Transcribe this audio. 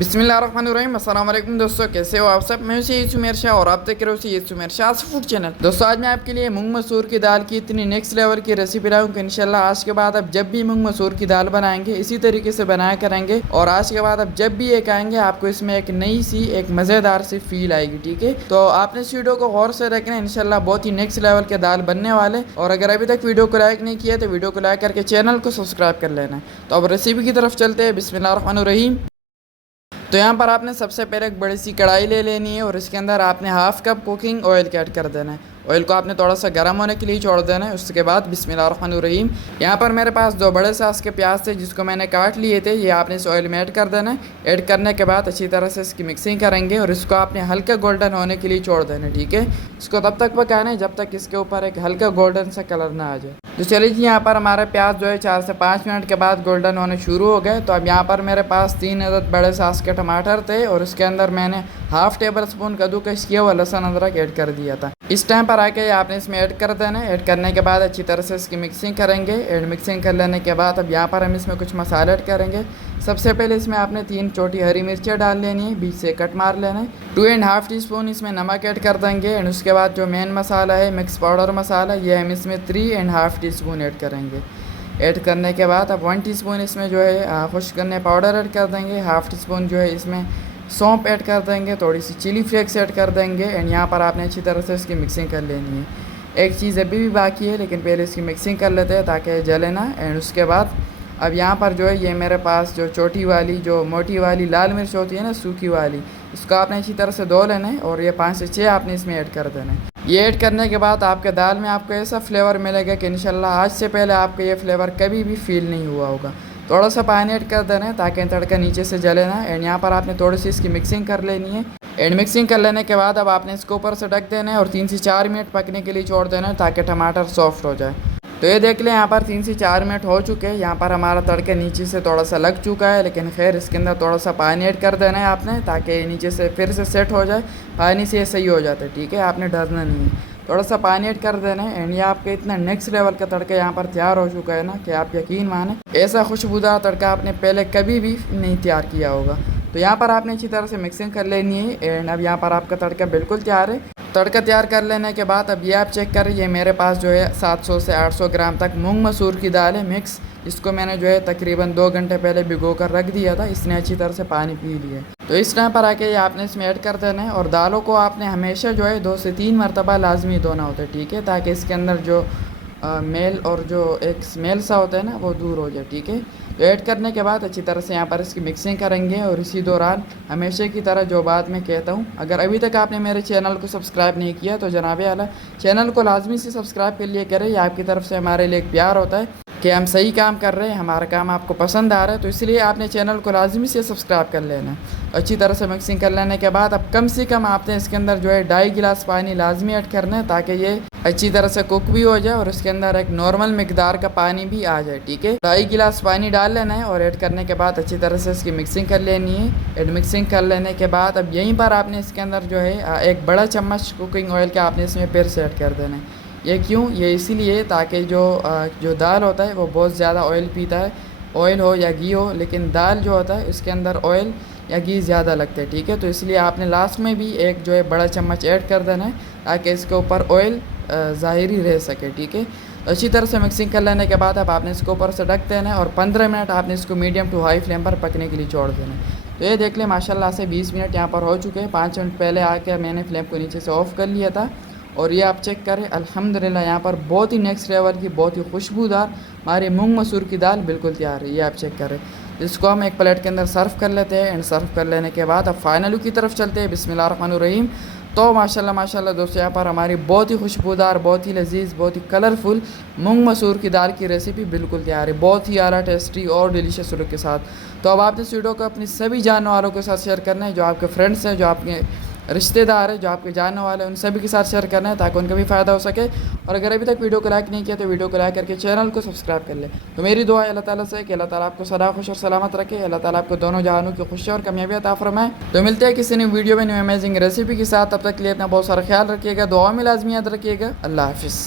बिस्मिल्लाहिर्रहमानिर्रहीम। अस्सलाम वालेकुम दोस्तों, कैसे हो आप सब। मैं ये सुमेर शाह और आप देख रहे हो ये सुमेर शाह फूड चैनल। दोस्तों आज मैं आपके लिए मूंग मसूर की दाल की इतनी नेक्स्ट लेवल की रेसिपी लाऊंगा। इंशाल्लाह आज के बाद आप जब भी मूंग मसूर की दाल बनाएंगे इसी तरीके से बनाया करेंगे, और आज के बाद आप जब भी ये खाएंगे आपको इसमें एक नई सी एक मज़ेदार सी फील आएगी। ठीक है, तो आपने इस वीडियो को गौर से रखना है, इंशाल्लाह बहुत ही नेक्स्ट लेवल के दाल बनने वाले। और अगर अभी तक वीडियो को लाइक नहीं किया तो वीडियो को लाइक करके चैनल को सब्सक्राइब कर लेना है। तो अब रेसिपी की तरफ चलते हैं। बिस्मिल्लाहिर्रहमानिर्रहीम। तो यहाँ पर आपने सबसे पहले एक बड़ी सी कढ़ाई ले लेनी है और इसके अंदर आपने half cup cooking oil add कर देना है। ऑयल को आपने थोड़ा सा गर्म होने के लिए छोड़ देना है। उसके बाद बिस्मिल्लाहिर्रहमानिर्रहीम, यहाँ पर मेरे पास 2 बड़े साइज़ के प्याज थे जिसको मैंने काट लिए थे, ये आपने इस ऑयल में ऐड कर देना है। ऐड करने के बाद अच्छी तरह से इसकी मिक्सिंग करेंगे और इसको आपने हल्का गोल्डन होने के लिए छोड़ देना है। ठीक है, इसको तब तक पकाना है जब तक इसके ऊपर एक हल्का गोल्डन सा कलर ना आ जाए। तो चलिए जी, यहाँ पर हमारे प्याज जो है 4 से 5 मिनट के बाद गोल्डन होने शुरू हो गए। तो अब यहाँ पर मेरे पास 3 अदद बड़े साइज़ के टमाटर थे और उसके अंदर मैंने हाफ़ टेबल स्पून कद्दूकस किया हुआ लहसुन अदरक ऐड कर दिया था। इस टाइम पर आके आपने इसमें ऐड कर देना है। ऐड करने के बाद अच्छी तरह से इसकी मिक्सिंग करेंगे। मिक्सिंग कर लेने के बाद अब यहाँ पर हम इसमें कुछ मसाले ऐड करेंगे। सबसे पहले इसमें आपने 3 छोटी हरी मिर्चें डाल लेनी है, बीच से कट मार लेना है। 2.5 टीस्पून इसमें नमक ऐड कर देंगे। एंड उसके बाद जो मेन मसाला है मिक्स पाउडर मसाला, ये हम इसमें 3.5 टीस्पून ऐड करेंगे। ऐड करने के बाद अब 1 टीस्पून इसमें जो है खुश्क करने पाउडर ऐड कर देंगे। हाफ़ टीस्पून जो है इसमें सौंफ ऐड कर देंगे। थोड़ी सी चिली फ्लेक्स ऐड कर देंगे। एंड यहाँ पर आपने अच्छी तरह से इसकी मिक्सिंग कर लेनी है। एक चीज़ अभी भी बाकी है लेकिन पहले इसकी मिक्सिंग कर लेते हैं ताकि जले ना। एंड उसके बाद अब यहाँ पर जो है ये मेरे पास जो छोटी वाली जो मोटी वाली लाल मिर्च होती है ना, सूखी वाली, इसको आपने अच्छी तरह से धो लेना है और ये 5 से 6 आपने इसमें ऐड कर देना है। ये ऐड करने के बाद आपके दाल में आपको ऐसा फ्लेवर मिलेगा कि इंशाल्लाह आज से पहले आपको ये फ्लेवर कभी भी फील नहीं हुआ होगा। थोड़ा सा पानी ऐड कर देना है ताकि तड़का नीचे से जले ना। एंड यहाँ पर आपने थोड़ी सी इसकी मिक्सिंग कर लेनी है। एंड मिक्सिंग कर लेने के बाद अब आपने इसको ऊपर से ढक देना है और 3 से 4 मिनट पकने के लिए छोड़ देना है ताकि टमाटर सॉफ्ट हो जाए। तो ये देख लें यहाँ पर 3 से 4 मिनट हो चुके हैं। यहाँ पर हमारा तड़का नीचे से थोड़ा सा लग चुका है, लेकिन खैर इसके अंदर थोड़ा सा पानी ऐड कर देना है आपने ताकि नीचे से फिर से सेट हो जाए। पानी से ये सही हो जाता है। ठीक है, आपने डरना नहीं है, थोड़ा सा पानी ऐड कर देना है। एंड ये आपके इतना नेक्स्ट लेवल का तड़का यहाँ पर तैयार हो चुका है ना कि आप यकीन माने ऐसा खुशबूदार तड़का आपने पहले कभी भी नहीं तैयार किया होगा। तो यहाँ पर आपने अच्छी तरह से मिक्सिंग कर लेनी है। एंड अब यहाँ पर आपका तड़का बिल्कुल तैयार है। तड़का तैयार कर लेने के बाद अब ये आप चेक करें, ये मेरे पास जो है 700 से 800 ग्राम तक मूंग मसूर की दाल है मिक्स। इसको मैंने जो है तकरीबन 2 घंटे पहले भिगो कर रख दिया था, इसने अच्छी तरह से पानी पी लिया। तो इस टाइम पर आके ये आपने इसमें ऐड कर देना है। और दालों को आपने हमेशा जो है 2 से 3 मरतबा लाजमी धोना होता है। ठीक है, ताकि इसके अंदर जो मेल और जो एक स्मेल सा होता है ना वो दूर हो जाए। ठीक है, तो ऐड करने के बाद अच्छी तरह से यहाँ पर इसकी मिक्सिंग करेंगे। और इसी दौरान हमेशा की तरह जो बात मैं कहता हूँ, अगर अभी तक आपने मेरे चैनल को सब्सक्राइब नहीं किया तो जनाब आला चैनल को लाजमी से सब्सक्राइब कर लिए करें। यह आपकी तरफ से हमारे लिए एक प्यार होता है कि हम सही काम कर रहे हैं, हमारा काम आपको पसंद आ रहा है। तो इसलिए आपने चैनल को लाजमी से सब्सक्राइब कर लेना। अच्छी तरह से मिक्सिंग कर लेने के बाद अब कम से कम आपने इसके अंदर जो है 2.5 गिलास पानी लाजमी ऐड करना है ताकि ये अच्छी तरह से कुक भी हो जाए और इसके अंदर एक नॉर्मल मिकदार का पानी भी आ जाए। ठीक है, 2.5 गिलास पानी डाल लेना है और ऐड करने के बाद अच्छी तरह से इसकी मिक्सिंग कर लेनी है। मिक्सिंग कर लेने के बाद अब यहीं पर आपने इसके अंदर जो है 1 बड़ा चम्मच कुकिंग ऑयल का आपने इसमें फिर से ऐड कर देना है। ये क्यों, ये इसीलिए ताकि जो दाल होता है वो बहुत ज़्यादा ऑयल पीता है, ऑयल हो या घी हो, लेकिन दाल जो होता है इसके अंदर ऑयल या घी ज़्यादा लगता है। ठीक है, तो इसलिए आपने लास्ट में भी एक जो है बड़ा चम्मच ऐड कर देना है ताकि इसके ऊपर ऑयल ज़ाहिरी रह सके। ठीक है, अच्छी तरह से मिक्सिंग कर लेने के बाद अब आपने इसको ऊपर से ढक देना है और 15 मिनट आपने इसको मीडियम टू हाई फ्लेम पर पकने के लिए छोड़ देना है। तो ये देख लें माशाल्लाह से 20 मिनट यहाँ पर हो चुके हैं। 5 मिनट पहले आके मैंने फ्लेम को नीचे से ऑफ़ कर लिया था और ये आप चेक करें अल्हम्दुलिल्लाह यहाँ पर बहुत ही नेक्स्ट लेवल की बहुत ही खुशबूदार हमारी मूंग मसूर की दाल बिल्कुल तैयार है। ये आप चेक करें। इसको हम एक प्लेट के अंदर सर्व कर लेते हैं। एंड सर्व कर लेने के बाद अब फाइनल की तरफ चलते हैं। बिस्मिल्लाहिर्रहमानिर्रहीम। तो माशाल्लाह माशाल्लाह दोस्तों, यहाँ पर हमारी बहुत ही खुशबूदार, बहुत ही लजीज, बहुत ही कलरफुल मूंग मसूर की दाल की रेसिपी बिल्कुल तैयार है, बहुत ही आला टेस्टी और डिलीशियस लुक के साथ। तो अब आपने इस वीडियो को अपनी सभी जानने वालों के साथ शेयर करना है, जो आपके फ्रेंड्स हैं, जो आपके रिश्तेदार हैं, जो आपके जानने वाले हैं, उन सभी के साथ शेयर करना है ताकि उनका भी फ़ायदा हो सके। और अगर अभी तक वीडियो को लाइक नहीं किया तो वीडियो को लाइक करके चैनल को सब्सक्राइब कर ले। तो मेरी दुआ है अल्लाह ताला से कि अल्लाह ताला आपको सदा खुश और सलामत रखे, अल्लाह ताला आपको दोनों जहानों की खुशी और कामयाबी अता फरमाए। तो मिलते हैं किसी नई वीडियो में न्यू अमेजिंग रेसिपी के साथ। तब तक के लिए अपना बहुत सारा ख्याल रखिएगा, दुआ में लाजमी याद रखिएगा। अल्लाह हाफिज़।